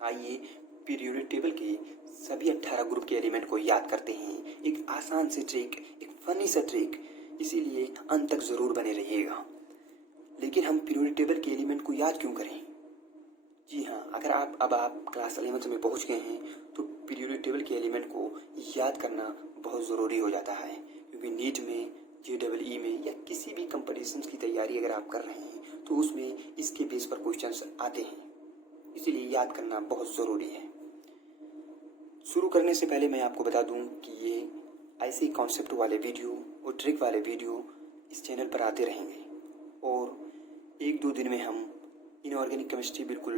आइए periodic table के सभी 18 ग्रुप के एलिमेंट को याद करते हैं। एक आसान से ट्रिक, एक फनी सा ट्रिक, इसीलिए अंत तक जरूर बने रहिएगा। लेकिन हम पीरियोडिक टेबल के एलिमेंट को याद क्यों करें? जी हाँ, अगर आप क्लास 11th में पहुंच गए हैं तो पीरियोडिक टेबल के एलिमेंट को याद करना बहुत ज़रूरी हो जाता है, क्योंकि नीट में, JEE में या किसी भी कंपटीशन की तैयारी अगर आप कर रहे हैं तो उसमें इसके बेस पर क्वेश्चंस आते हैं, इसीलिए याद करना बहुत ज़रूरी है। शुरू करने से पहले मैं आपको बता दूं कि ये ऐसे कॉन्सेप्ट वाले वीडियो और ट्रिक वाले वीडियो इस चैनल पर आते रहेंगे और 1-2 दिन में हम इनऑर्गेनिक केमिस्ट्री बिल्कुल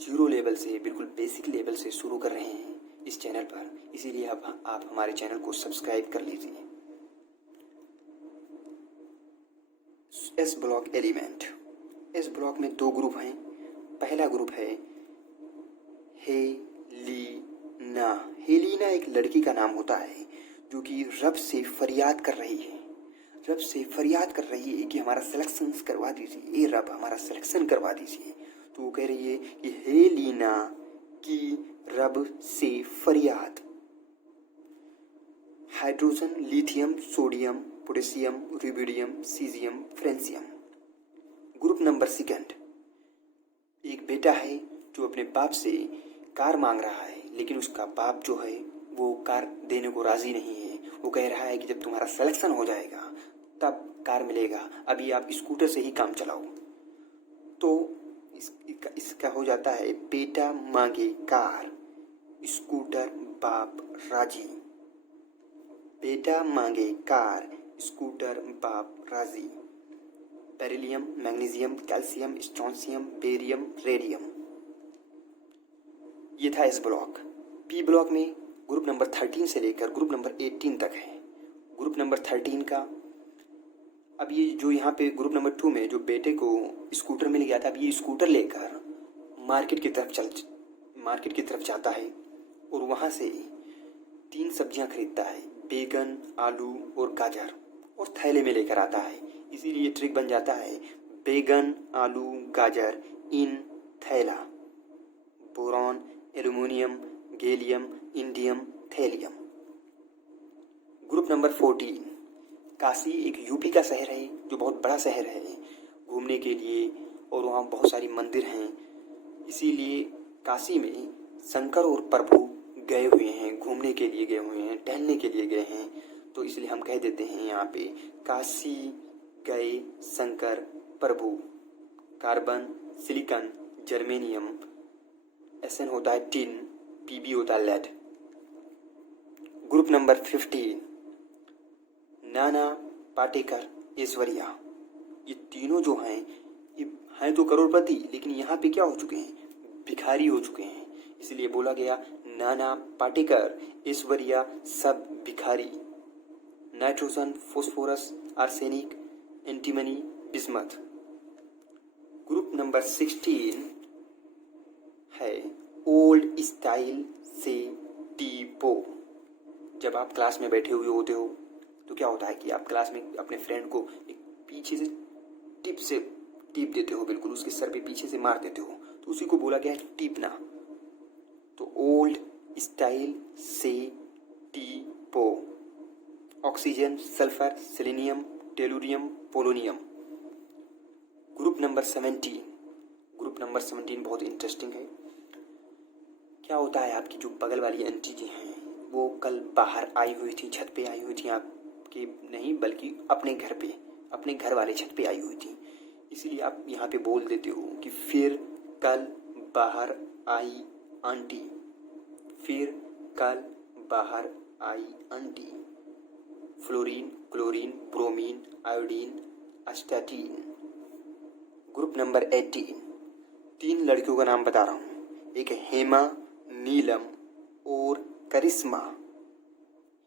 जीरो लेवल से, बिल्कुल बेसिक लेवल से शुरू कर रहे हैं इस चैनल पर, इसीलिए आप हमारे चैनल को सब्सक्राइब कर लीजिए। S block element. S block में 2 ग्रुप हैं। पहला ग्रुप है हेलीना। हेलीना एक लड़की का नाम होता है जो कि रब से फरियाद कर रही है। रब से फरियाद कर रही है कि हमारा सिलेक्शन करवा दीजिए, ये रब हमारा सिलेक्शन करवा दीजिए। तो वो कह रही है कि हेलीना की रब से फरियाद। Hydrogen, lithium, sodium, potassium, rubidium, caesium, francium. Group number 2, एक बेटा है जो अपने बाप से कार मांग रहा है, लेकिन उसका बाप जो है वो कार देने को राजी नहीं है। वो कह रहा है कि जब तुम्हारा सिलेक्शन हो जाएगा तब कार मिलेगा, अभी आप स्कूटर से ही काम चलाओ। तो इसका हो जाता है बेटा मांगे कार, स्कूटर बाप राजी। बेटा मांगे कार, स्कूटर बाप राजी। Beryllium, magnesium, calcium, strontium, barium, radium. ये था एस ब्लॉक। पी ब्लॉक में ग्रुप नंबर 13 से लेकर ग्रुप नंबर 18 तक है। ग्रुप नंबर 13 का अब ये जो यहाँ पे ग्रुप नंबर 2 में जो बेटे को स्कूटर मिल गया था, अब ये स्कूटर लेकर मार्केट की तरफ जाता है और वहाँ से 3 सब्जियाँ खरीदता है, बैगन, आलू और गाजर, और थैले में लेकर आता है। इसीलिए ट्रिक बन जाता है बैगन, आलू, गाजर इन थैला। Boron, aluminium, gallium, indium, thallium. Group number 14, Kashi एक यूपी का शहर है जो बहुत बड़ा शहर है घूमने के लिए, और वहाँ बहुत सारी मंदिर हैं। इसीलिए काशी में शंकर और प्रभु गए हुए हैं, घूमने के लिए गए हुए हैं, टहलने के लिए गए हैं, तो इसलिए हम कह देते हैं यहाँ पे काशी गए शंकर प्रभु। कार्बन, सिलिकॉन, जर्मेनियम, SN होता है टिन, PB होता है lead. Group number 15, Nana Patekar, Aishwarya. ये तीनों जो हैं ये हैं तो करोड़पति, लेकिन यहाँ पे क्या हो चुके हैं, भिखारी हो चुके हैं। इसलिए बोला गया नाना पाटेकर, ऐश्वर्या सब भिखारी। Nitrogen, phosphorus, arsenic, antimony, bismuth. Group number 16 है ओल्ड स्टाइल से टीपो। जब आप क्लास में बैठे हुए होते हो तो क्या होता है कि आप क्लास में अपने फ्रेंड को एक पीछे से टीप देते हो, बिल्कुल उसके सर पे पीछे से मार देते हो, तो उसी को बोला गया है टीपना। तो ओल्ड स्टाइल से टीपो। Oxygen, sulphur, selenium, tellurium, polonium. Group number 17। Group number 17 बहुत इंटरेस्टिंग है। क्या होता है, आपकी जो बगल वाली आंटी जी हैं वो कल बाहर आई हुई थी, छत पे आई हुई थी, आपके नहीं बल्कि अपने घर पे, अपने घर वाले छत पे आई हुई थी। इसीलिए आप यहाँ पे बोल देते हो कि फिर कल बाहर आई आंटी, फिर कल बाहर आई auntie. Fluorine, chlorine, bromine, iodine, astatine. Group number 18, 3 लड़कियों का नाम बता रहा हूँ। एक है हेमा, नीलम और करिश्मा।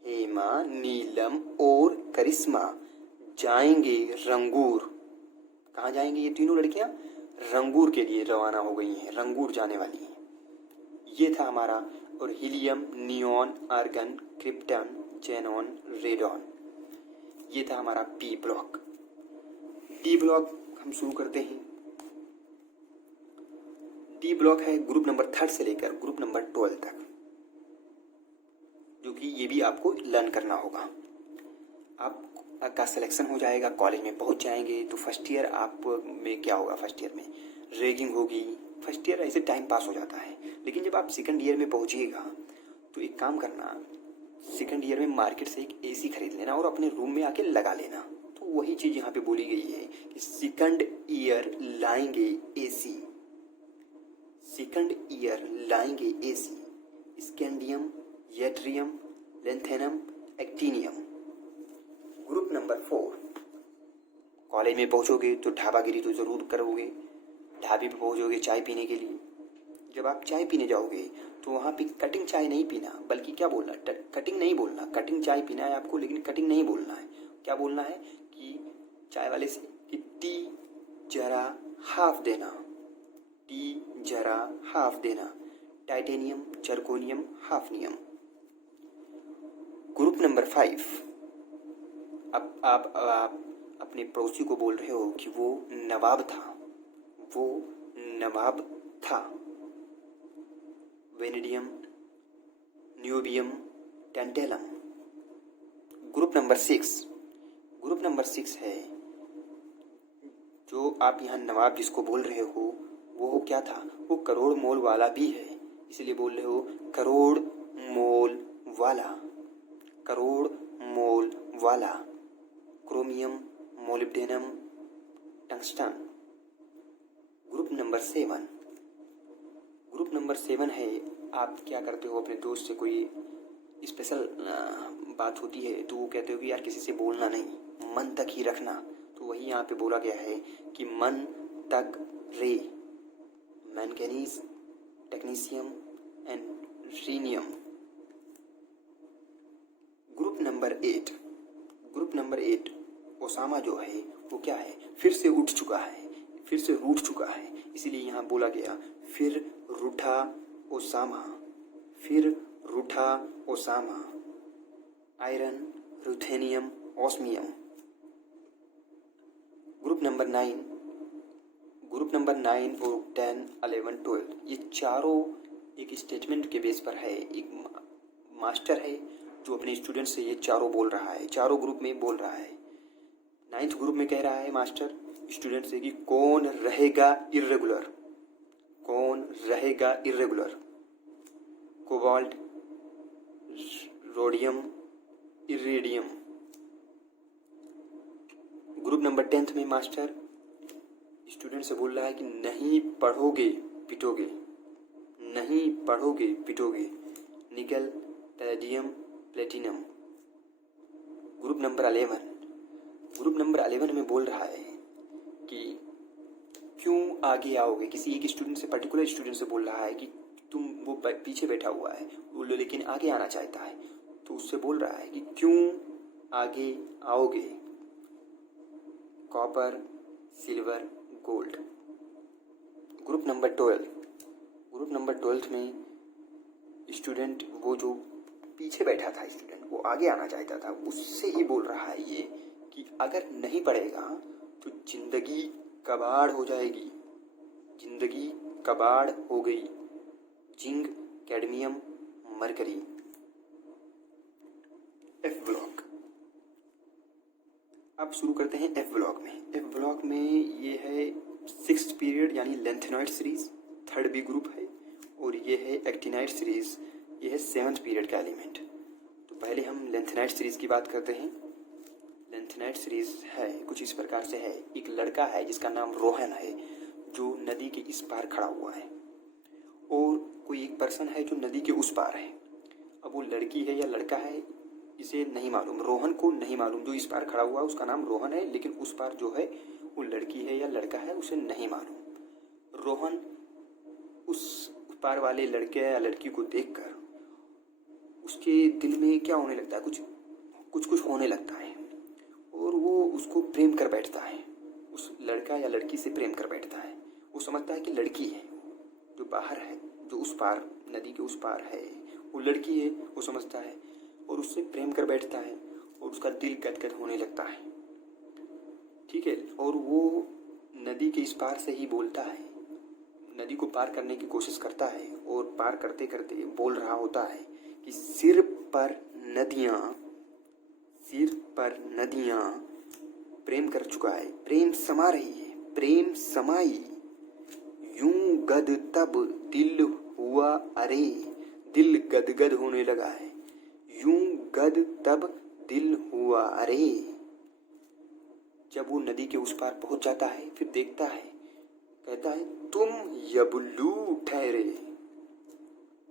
हेमा, नीलम और करिश्मा जाएंगे रंगूर। कहाँ जाएंगे ये तीनों लड़कियां? रंगूर के लिए रवाना हो गई हैं, रंगूर जाने वाली हैं। ये था हमारा, और helium, neon, argon, krypton, xenon, radon. ये था हमारा पी ब्लॉक। डी ब्लॉक हम शुरू करते हैं। डी ब्लॉक है ग्रुप नंबर 3 से लेकर ग्रुप नंबर 12 तक, जो कि ये भी आपको लर्न करना होगा। आपका सिलेक्शन हो जाएगा, कॉलेज में पहुंच जाएंगे तो फर्स्ट ईयर आप में क्या होगा, फर्स्ट ईयर में रैगिंग होगी। फर्स्ट ईयर ऐसे टाइम पास हो जाता है, लेकिन जब आप सेकंड ईयर में पहुंचिएगा तो एक काम करना, सेकंड ईयर में मार्केट से एक एसी खरीद लेना और अपने रूम में आके लगा लेना। तो वही चीज़ यहाँ पे बोली गई है कि सेकंड ईयर लाएंगे एसी, सेकंड ईयर लाएंगे AC, scandium, yttrium, lanthanum, actinium. Group number 4, college में पहुंचोगे तो ढाबागिरी तो ज़रूर करोगे। ढाबे पे पहुंचोगे चाय पीने के लिए। जब आप चाय पीने जाओगे तो वहाँ पे कटिंग चाय नहीं पीना, बल्कि क्या बोलना, कटिंग नहीं बोलना। कटिंग चाय पीना है आपको, लेकिन कटिंग नहीं बोलना है। क्या बोलना है कि चाय वाले से कि टी जरा हाफ देना, टी जरा हाफ देना, titanium, zirconium, hafnium. Group number 5, अब आप अपने पड़ोसी को बोल रहे हो कि वो नवाब था, वो नवाब था। Vanadium, niobium, tantalum. Group number 6, group number 6 है जो आप यहाँ नवाब जिसको बोल रहे हो वो क्या था, वो करोड़ मोल वाला भी है, इसलिए बोल रहे हो करोड़ मोल वाला, करोड़ मोल वाला। Chromium, molybdenum, tungsten. Group number 7, group number 7 है, आप क्या करते हो, अपने दोस्त से कोई स्पेशल बात होती है तो वो कहते हो कि यार किसी से बोलना नहीं, मन तक ही रखना। तो वही यहाँ पे बोला गया है कि मन तक रे, manganese, technetium and rhenium. Group number 8, group number 8 Osama जो है वो क्या है, फिर से उठ चुका है, फिर से रूठ चुका है, इसीलिए यहाँ बोला गया फिर रूठा ओसामा, फिर रूठा Osama. Iron, ruthenium, osmium. Group number 9, group number 9 और 10, 11, 12 ये चारों एक स्टेटमेंट के बेस पर है। एक मास्टर है जो अपने स्टूडेंट से ये चारों बोल रहा है, चारों ग्रुप में बोल रहा है। 9th ग्रुप में कह रहा है मास्टर स्टूडेंट से कि कौन रहेगा इर्रेगुलर, कौन रहेगा irregular. Cobalt, rhodium, iridium. Group number 10th में मास्टर स्टूडेंट से बोल रहा है कि नहीं पढ़ोगे पिटोगे, नहीं पढ़ोगे पिटोगे। निकल, palladium, platinum. Group number 11, group number 11 में बोल रहा है कि क्यों आगे आओगे, किसी एक स्टूडेंट से, पर्टिकुलर स्टूडेंट से बोल रहा है कि तुम, वो पीछे बैठा हुआ है वो लेकिन आगे आना चाहता है, तो उससे बोल रहा है कि क्यों आगे आओगे। Copper, silver, gold. Group number 12, group number 12 में स्टूडेंट, वो जो पीछे बैठा था स्टूडेंट, वो आगे आना चाहता था, उससे ही बोल रहा है ये कि अगर नहीं पढ़ेगा तो जिंदगी कबाड़ हो जाएगी, जिंदगी कबाड़ हो गई। Zinc, cadmium, mercury. F block. अब शुरू करते हैं एफ ब्लॉक में। एफ ब्लॉक में ये है 6th पीरियड यानी lanthanoid series, 3rd B group है, और ये है एक्टिनाइड सीरीज, ये है 7th पीरियड का एलिमेंट। तो पहले हम लेंथेनॉइड सीरीज की बात करते हैं। लेंथेनॉइड सीरीज है कुछ इस प्रकार से है। एक लड़का है जिसका नाम रोहन है जो नदी के इस पार खड़ा हुआ है, और कोई एक पर्सन है जो नदी के उस पार है। अब वो लड़की है या लड़का है इसे नहीं मालूम, रोहन को नहीं मालूम। जो इस पार खड़ा हुआ है उसका नाम रोहन है, लेकिन उस पार जो है वो लड़की है या लड़का है उसे नहीं मालूम। रोहन उस पार वाले लड़के या लड़की को देखकर उसके दिल में क्या होने लगता है, कुछ होने लगता है, और वो उसको प्रेम कर बैठता है। उस लड़का या लड़की से प्रेम कर बैठता है। वो समझता है कि लड़की है जो बाहर है, जो उस पार नदी के उस पार है वो लड़की है, वो समझता है और उससे प्रेम कर बैठता है, और उसका दिल गदगद होने लगता है। ठीक है, और वो नदी के इस पार से ही बोलता है, नदी को पार करने की कोशिश करता है और पार करते करते बोल रहा होता है कि सिर पर नदियाँ प्रेम कर चुका है, प्रेम समा रही है, प्रेम समाई। यूं गद तब दिल हुआ अरे, दिल गदगद होने लगा है। यूं गद तब दिल हुआ अरे। जब वो नदी के उस पार पहुंच जाता है फिर देखता है, कहता है तुम यबलू ठहरे,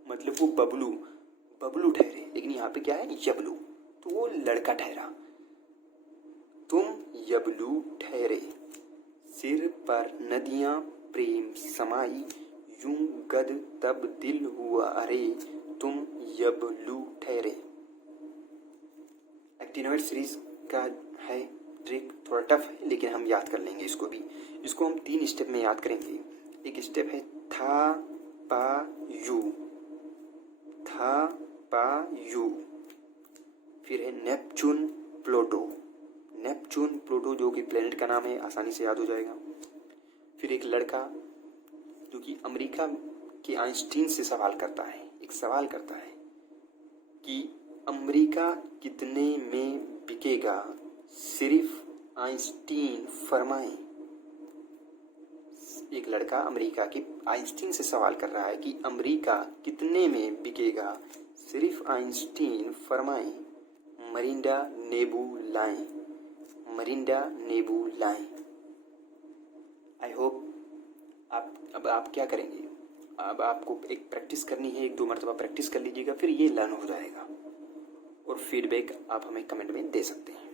मतलब वो बबलू ठहरे, लेकिन यहाँ पे क्या है, यबलू, तो वो लड़का ठहरा। तुम यबलू ठहरे, सिर पर नदियाँ प्रेम समाई, यूं गद तब दिल हुआ अरे, तुम यबलू ठहरे। एक्टिनोइड सीरीज का है ट्रिक, थोड़ा टफ है लेकिन हम याद कर लेंगे इसको भी। इसको हम 3 स्टेप में याद करेंगे। एक स्टेप है था पा यू, था पा यू। फिर है नेपच्यून प्लूटो, नेपच्यून प्लूटो जो कि प्लेनेट का नाम है, आसानी से याद हो जाएगा। फिर एक लड़का जो कि अमेरिका के आइंस्टीन से सवाल करता है, एक सवाल करता है कि अमेरिका कितने में बिकेगा, सिर्फ आइंस्टीन फरमाएं। एक लड़का अमेरिका के आइंस्टीन से सवाल कर रहा है कि अमेरिका कितने में बिकेगा, सिर्फ आइंस्टीन फरमाएं। मरिंडा नेबू लाएं, मरिंडा नेबू लाएं। आई होप अब आप क्या करेंगे, अब आपको एक प्रैक्टिस करनी है, 1-2 मरतबा प्रैक्टिस कर लीजिएगा, फिर ये लर्न हो जाएगा। और फीडबैक आप हमें कमेंट में दे सकते हैं।